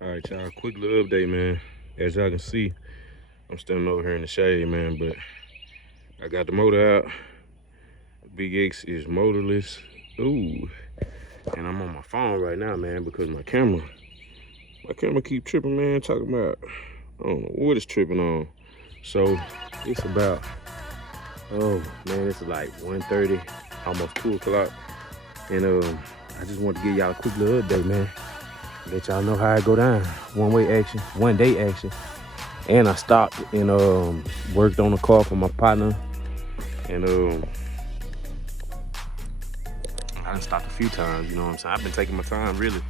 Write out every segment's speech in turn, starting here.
All right, y'all, quick little update, man. As y'all can see, I'm standing over here in the shade, man, but I got the motor out. Big X is motorless. Ooh, and I'm on my phone right now, man, because my camera keep tripping, man, talking about, I don't know what it's tripping on. So it's about, oh, man, it's like 1:30, almost 2 o'clock. And I just want to give y'all a quick little update, man. Let y'all know how I go down. One day action. And I stopped and worked on the car for my partner. And I done stopped a few times, you know what I'm saying? I've been taking my time, really.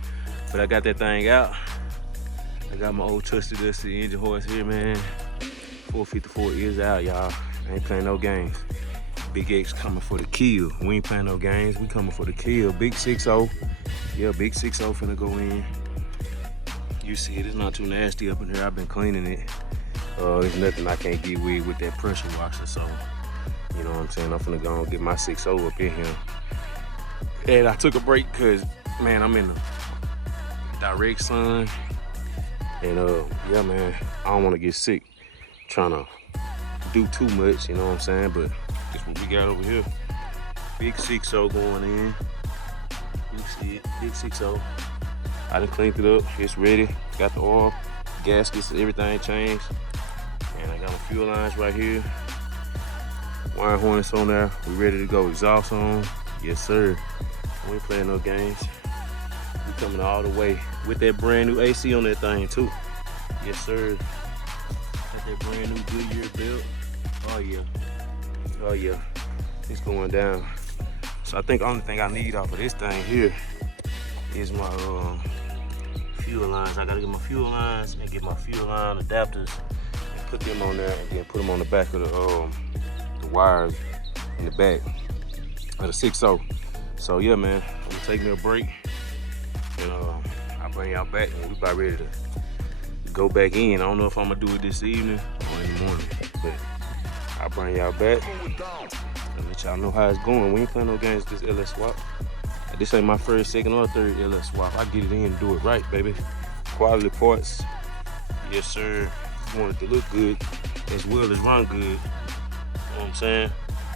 But I got that thing out. I got my old trusty dusty engine horse here, man. 454 is out, y'all. I ain't playing no games. Big X coming for the kill. We ain't playing no games. We coming for the kill. Big 6-0. Yeah, big 6-0 finna go in. You see it, it's not too nasty up in here. I've been cleaning it. There's nothing I can't get with that pressure washer, so you know what I'm saying? I'm finna go and get my 6-0 up in here. And I took a break because, man, I'm in the direct sun. And yeah, man, I don't want to get sick trying to do too much, you know what I'm saying? But this what we got over here. Big 6-0 going in. You see it, big 6-0. I done cleaned it up, it's ready. Got the oil, gaskets, everything changed. And I got my fuel lines right here. Wire harness on there, we ready to go. Exhaust on, yes sir. We ain't playing no games. We coming all the way with that brand new AC on that thing too. Yes sir. Got that brand new Goodyear belt. Oh yeah, oh yeah. It's going down. So I think the only thing I need off of this thing here is my fuel lines. I gotta get my fuel lines and get my fuel line adapters and put them on there, and then put them on the back of the wires in the back of the 6-0. So yeah, man, I'm gonna take me a break, and I'll bring y'all back, and we about ready to go back in. I don't know if I'm gonna do it this evening or in the morning, but I'll bring y'all back and let y'all know how it's going. We ain't playing no games with this LS swap. This ain't my first, second, or third LS swap. I get it in and do it right, baby. Quality parts, yes sir. You want it to look good as well as run good. You know what I'm saying?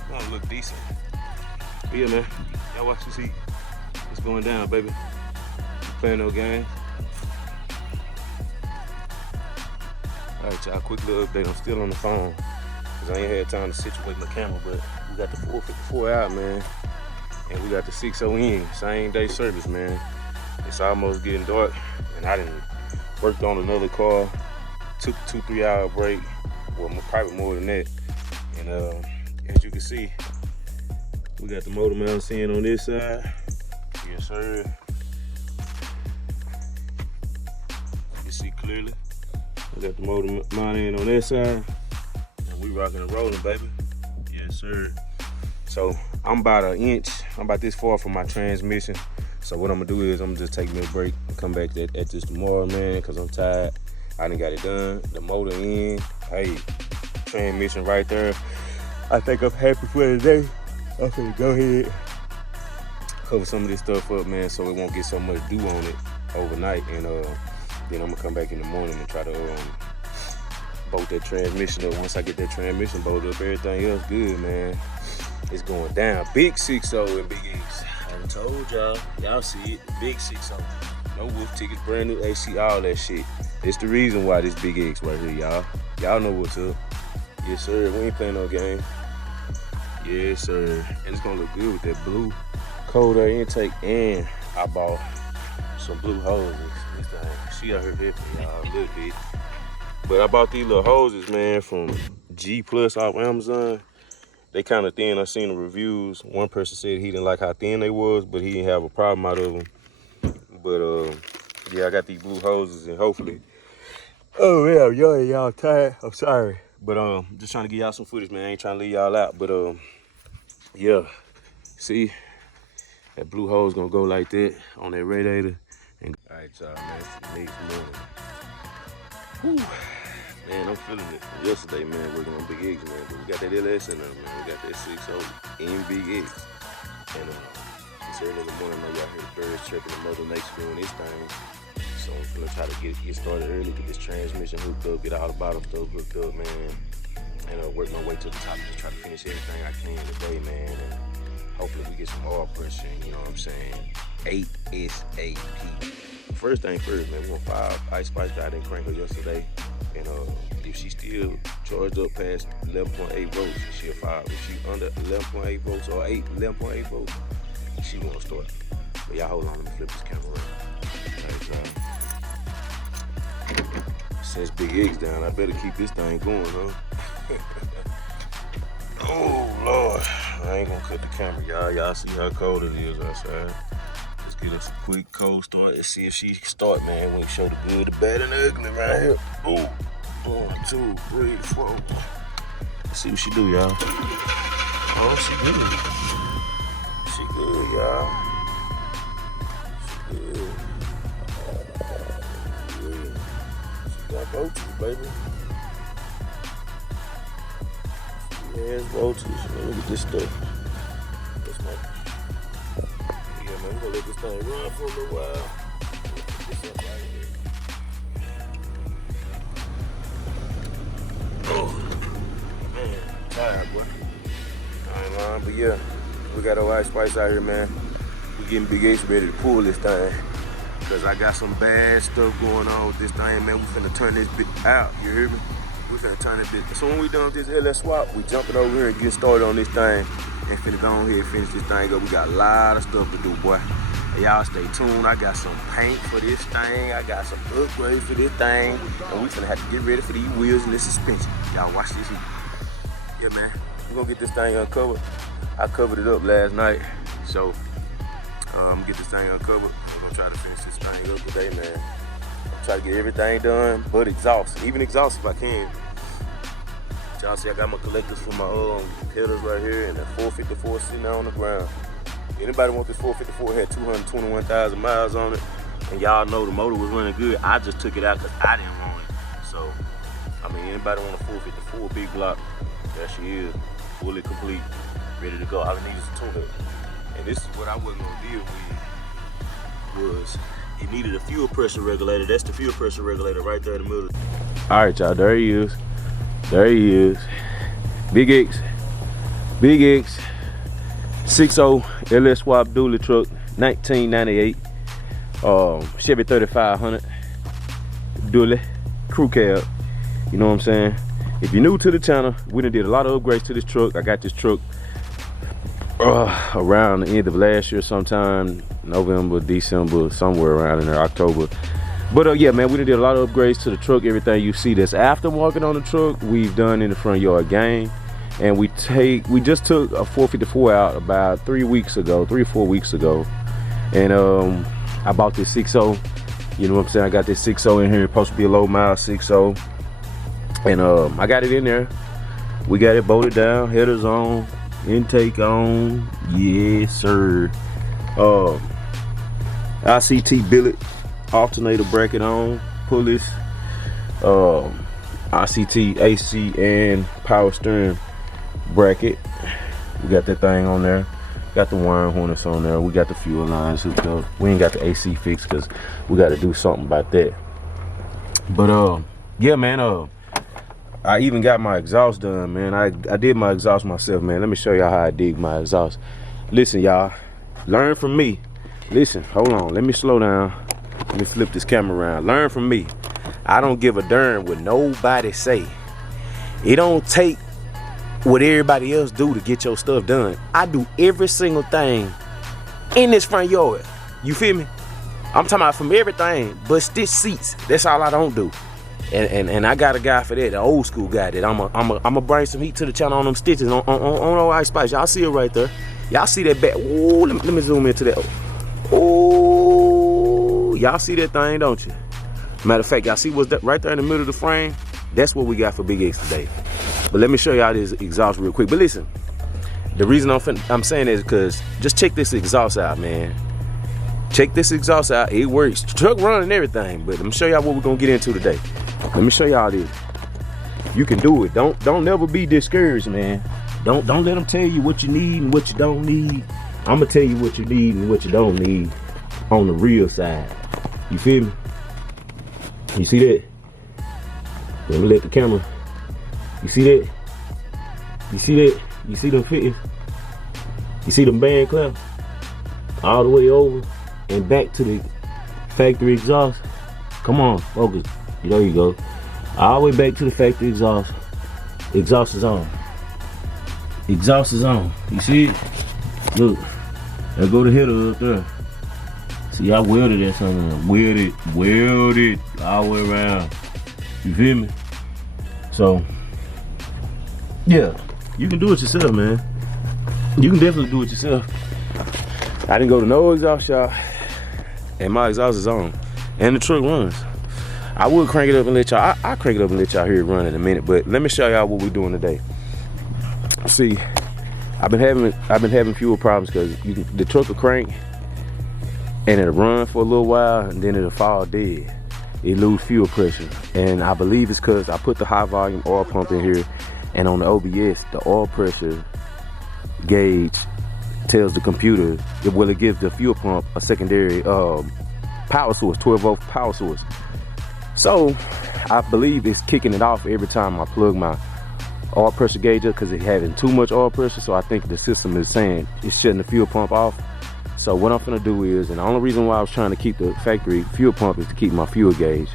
You want to look decent. But yeah, man, y'all watch this heat. It's going down, baby. Playing no games. All right, y'all, quick little update. I'm still on the phone because I ain't had time to situate my camera, but we got the 454 out, man. And we got the 6-0 in, same day service, man. It's almost getting dark, and I done worked on another car, took a 2-3 hour break, well, probably more than that. And as you can see, we got the motor mounts in on this side. Yes, sir. You see clearly. We got the motor mount in on that side, and we rocking and rolling, baby. Yes, sir. So I'm about an inch, I'm about this far from my transmission. So what I'm gonna do is I'm gonna just take me a break and come back at this tomorrow, man, because I'm tired. I done got it done. The motor in, hey, transmission right there. I think I'm happy for today. I'm gonna go ahead, cover some of this stuff up, man, so it won't get so much dew on it overnight. And then I'm gonna come back in the morning and try to bolt that transmission up. Once I get that transmission bolted up, everything else good, man. It's going down. Big 6-0 and Big X. I done told y'all. Y'all see it. Big 6-0. No wolf tickets, brand new AC, all that shit. It's the reason why this Big X right here, y'all. Y'all know what's up. Yes, sir. We ain't playing no game. Yes, sir. And it's gonna look good with that blue cold air intake. And I bought some blue hoses. This thing. She out here hipping, y'all, a little bit. But I bought these little hoses, man, from G Plus off Amazon. They kind of thin. I seen the reviews. One person said he didn't like how thin they was, but he didn't have a problem out of them. But yeah, I got these blue hoses, and hopefully, oh yeah, y'all tired. I'm sorry, but just trying to give y'all some footage, man. I ain't trying to leave y'all out, but yeah, see, that blue hose gonna go like that on that radiator. And all right, y'all, man, it's the next morning. Whew. Man, I'm feeling it from yesterday, man, working on Big X, man. But we got that LS in there, man. We got that 6-0 in Big X. And it's early in the morning, I know y'all hear the birds chirping, the Mother Nature doing this thing. So I'm gonna try to get started early, get this transmission hooked up, get all the bottom stuff hooked up, man, and work my way to the top. Just try to finish everything I can today, man, and hopefully we get some oil pressure in, you know what I'm saying? 8SAP. First thing first, man, we want 5 ice spikes. I didn't crank her yesterday, and if she still charged up past 11.8 volts, she'll fire. If she under 11.8 volts or 11.8 volts, she won't start. But y'all hold on, let me flip this camera around. Since Big X down, I better keep this thing going, huh? Oh Lord, I ain't gonna cut the camera, y'all. Y'all see how cold it is outside. Let's get us a quick cold start and see if she can start, man. We can show the good, the bad, and the ugly right here. Oh, 1, 2, 3, 4. Let's see what she do, y'all. Oh, she good. She good, y'all. She good. She got voltage, baby. There's voltage. Man, look at this stuff. That's my. Yeah, man, we're gonna let this thing run for a little while. This up right here. Oh, man, tired, boy. I ain't lying, but yeah, we got our ice spikes out here, man. We getting Big H ready to pull this thing. Cause I got some bad stuff going on with this thing, man. We finna turn this bit out, you hear me? We finna turn this bit. So when we done with this lsswap, we jumping over here and get started on this thing and finna go on here and finish this thing up. We got a lot of stuff to do, boy. Y'all stay tuned. I got some paint for this thing. I got some upgrades for this thing. And we finna have to get ready for these wheels and this suspension. Y'all watch this heat. Yeah, man. We're gonna get this thing uncovered. I covered it up last night. So, get this thing uncovered. I'm gonna try to finish this thing up today, man. Try to get everything done, but exhaust. Even exhaust if I can. Y'all see I got my collectors for my pedals right here and the 454 sitting out on the ground. Anybody want this 454? It had 221,000 miles on it. And y'all know the motor was running good. I just took it out because I didn't want it. So, I mean, anybody want a 454 big block? There she is, fully complete, ready to go. All I need is a tune-up. And this is what I wasn't gonna deal with, was it needed a fuel pressure regulator. That's the fuel pressure regulator right there in the middle. All right, y'all, there he is. There he is. Big X. Big X. 6.0 lsswap dually truck, 1998. Chevy 3500. Dually. Crew cab. You know what I'm saying? If you're new to the channel, we done did a lot of upgrades to this truck. I got this truck around the end of last year sometime, November, December, somewhere around in there, October. But yeah, man, we done did a lot of upgrades to the truck. Everything you see that's aftermarket on the truck, we've done in the front yard gang. And we just took a 454 out about 3 or 4 weeks ago. And I bought this 6.0. You know what I'm saying? I got this 6.0 in here. It's supposed to be a low mile 6.0. And I got it in there. We got it bolted down, headers on, intake on. Yes, sir. ICT billet, alternator bracket on, pulleys, ICT, AC, and power steering bracket. We got that thing on there. Got the wiring harness on there. We got the fuel lines hooked up. We ain't got the AC fixed because we got to do something about that. But yeah, man. I even got my exhaust done, man. I did my exhaust myself, man. Let me show y'all how I dig my exhaust. Listen, y'all, learn from me. Listen, hold on. Let me slow down. Let me flip this camera around. Learn from me. I don't give a darn what nobody say. It don't take what everybody else do to get your stuff done. I do every single thing in this front yard. You feel me? I'm talking about from everything but stitch seats. That's all I don't do. And I got a guy for that, the old school guy that I'm bring some heat to the channel on them stitches on ice spikes. Y'all see it right there. Y'all see that back? Ooh, let me zoom into that. Oh, y'all see that thing, don't you? Matter of fact, y'all see what's that right there in the middle of the frame? That's what we got for Big X today. But let me show y'all this exhaust real quick. But listen, the reason I'm saying is because just check this exhaust out, man. Check this exhaust out. It works. The truck running and everything. But let me show y'all what we're gonna get into today. Let me show y'all this. You can do it. Don't never be discouraged, man. Don't let them tell you what you need and what you don't need. I'm gonna tell you what you need and what you don't need on the real side. You feel me? You see that? Let me let the camera. You see that? You see that? You see them fitting? You see them band clamp? All the way over and back to the factory exhaust. Come on, focus. There you go. All the way back to the factory exhaust. Exhaust is on. Exhaust is on. You see it? Look. There go the header up there. See, I welded that something. Welded all the way around. You feel me? So, yeah, you can do it yourself, man. You can definitely do it yourself. I didn't go to no exhaust shop, and my exhaust is on, and the truck runs. I would crank it up and let y'all. I crank it up and let y'all hear it run in a minute. But let me show y'all what we're doing today. See, I've been having fuel problems because the truck will crank and it'll run for a little while and then it'll fall dead. It lose fuel pressure, and I believe it's because I put the high volume oil pump in here, and on the OBS the oil pressure gauge tells the computer it gives the fuel pump a secondary power source, 12-volt power source. So I believe it's kicking it off every time I plug my oil pressure gauge up because it's having too much oil pressure. So I think the system is saying it's shutting the fuel pump off. So what I'm gonna do is, and the only reason why I was trying to keep the factory fuel pump is to keep my fuel gauge.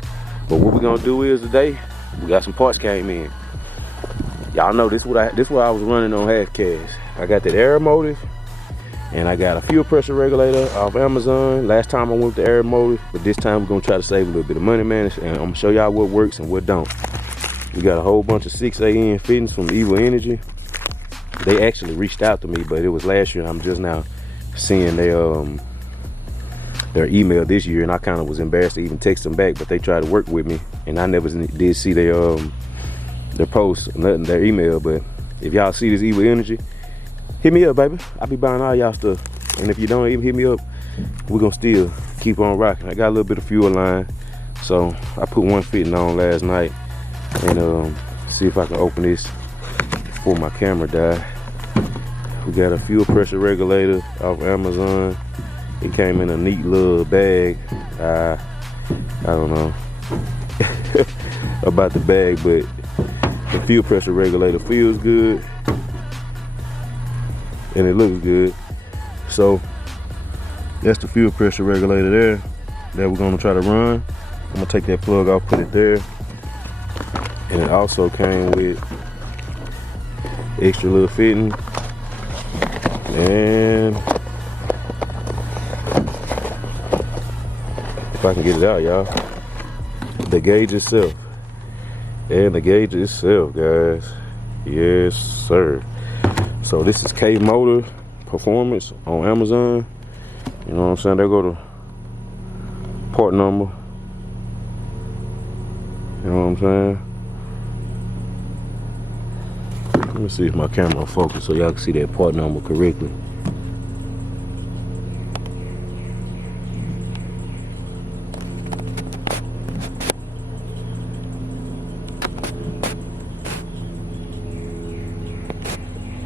But what we're gonna do is today, we got some parts came in. Y'all know this what I was running on half cash. I got that automotive, and I got a fuel pressure regulator off Amazon. Last time I went with the automotive, but this time we're gonna try to save a little bit of money, man. And I'm gonna show y'all what works and what don't. We got a whole bunch of 6AN fittings from Evil Energy. They actually reached out to me, but it was last year. I'm just now seeing their email this year, and I kind of was embarrassed to even text them back, but they tried to work with me, and I never did see their post, nothing, their email. But if y'all see this Evil Energy, hit me up, baby. I'll be buying all y'all stuff. And if you don't even hit me up, we're gonna still keep on rocking. I got a little bit of fuel line, so I put one fitting on last night, and see if I can open this before my camera died. We got a fuel pressure regulator off Amazon. It came in a neat little bag. I don't know about the bag, but the fuel pressure regulator feels good and it looks good. So that's the fuel pressure regulator there that we're gonna try to run. I'm gonna take that plug off, put it there. And it also came with extra little fitting. And if I can get it out, y'all, the gauge itself, and the gauge itself, guys. Yes, sir. So this is K Motor Performance on Amazon. You know what I'm saying? There go the part number. You know what I'm saying? Let me see if my camera will focus so y'all can see that part number correctly.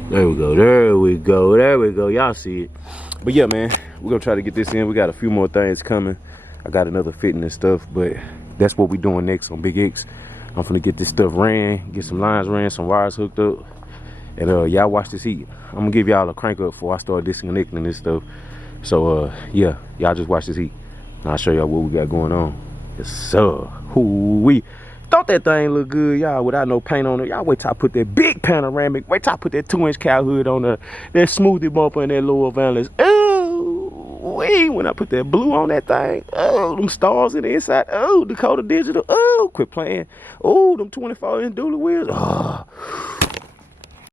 There we go, there we go, there we go. Y'all see it. But yeah, man, we're gonna try to get this in. We got a few more things coming. I got another fitting and stuff, but that's what we're doing next on Big X. I'm finna get this stuff ran, get some lines ran, some wires hooked up. And y'all watch this heat. I'm gonna give y'all a crank up before I start disconnecting this stuff. So yeah, y'all just watch this heat, and I'll show y'all what we got going on. Yes, sir. Hoo-wee. Don't that thing look good, y'all, without no paint on it? Y'all wait till I put that big panoramic, wait till I put that 2-inch cow hood on there, that smoothie bumper and that lower valance. Oh, wait, when I put that blue on that thing, oh, them stars in the inside, oh, Dakota Digital, oh, quit playing. Oh, them 24-inch dually wheels, oh.